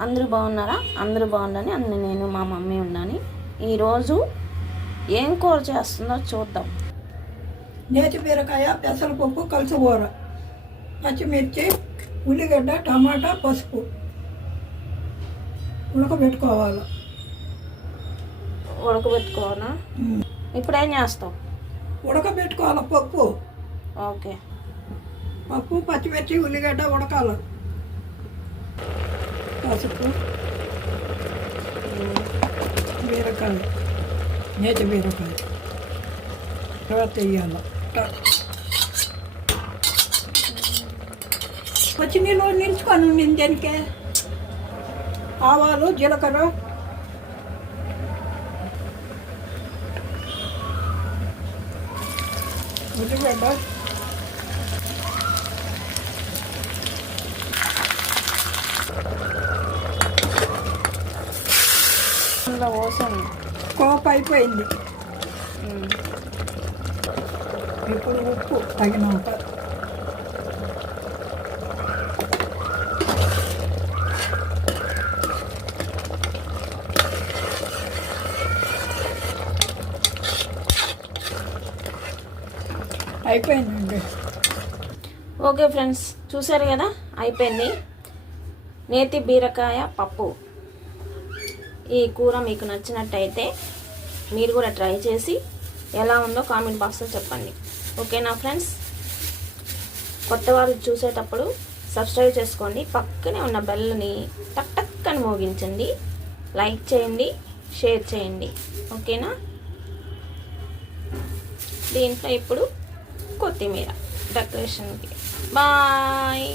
అందరూ బాగున్నారా? అందరూ బాగుండని అన్ని నేను మా మమ్మీ ఉన్నాను ఈరోజు ఏం కూర చేస్తుందో చూద్దాం. నేతి బీరకాయ పెసరపప్పు కలుసుకూర పచ్చిమిర్చి ఉల్లిగడ్డ టమాటా పసుపు ఉడకబెట్టుకోవాలి. ఉడకబెట్టుకోనా ఇప్పుడు ఏం చేస్తావు? ఉడకబెట్టుకోవాలి పప్పు. ఓకే. పప్పు పచ్చిమిర్చి ఉల్లిగడ్డ ఉడకాలి. పసుపు బీరకాయ నేతి బీరకాయ తర్వాత వేయాలి పచ్చినీళ్ళు నిలుచుకొని ఉండింది దానికే ఆవాలు జీలకర్ర ఉల్లిగడ్డ అందులో పోసాను. కోప అయిపోయింది. ఇప్పుడు ఉప్పు తగినంత అయిపోయిందండి ఓకే ఫ్రెండ్స్ చూసారు కదా? అయిపోయింది. నేతి బీరకాయ పప్పు. ఈ కూర మీకు నచ్చినట్టయితే మీరు కూడా ట్రై చేసి ఎలా ఉందో కామెంట్ బాక్స్లో చెప్పండి. ఓకేనా ఫ్రెండ్స్? కొత్త వారు చూసేటప్పుడు సబ్స్క్రైబ్ చేసుకోండి. పక్కనే ఉన్న బెల్ని టక్ టక్ అని మోగించండి. లైక్ చేయండి షేర్ చేయండి. ఓకేనా? దీంట్లో ఇప్పుడు కొత్తిమీర డెకరేషన్కి. బాయ్!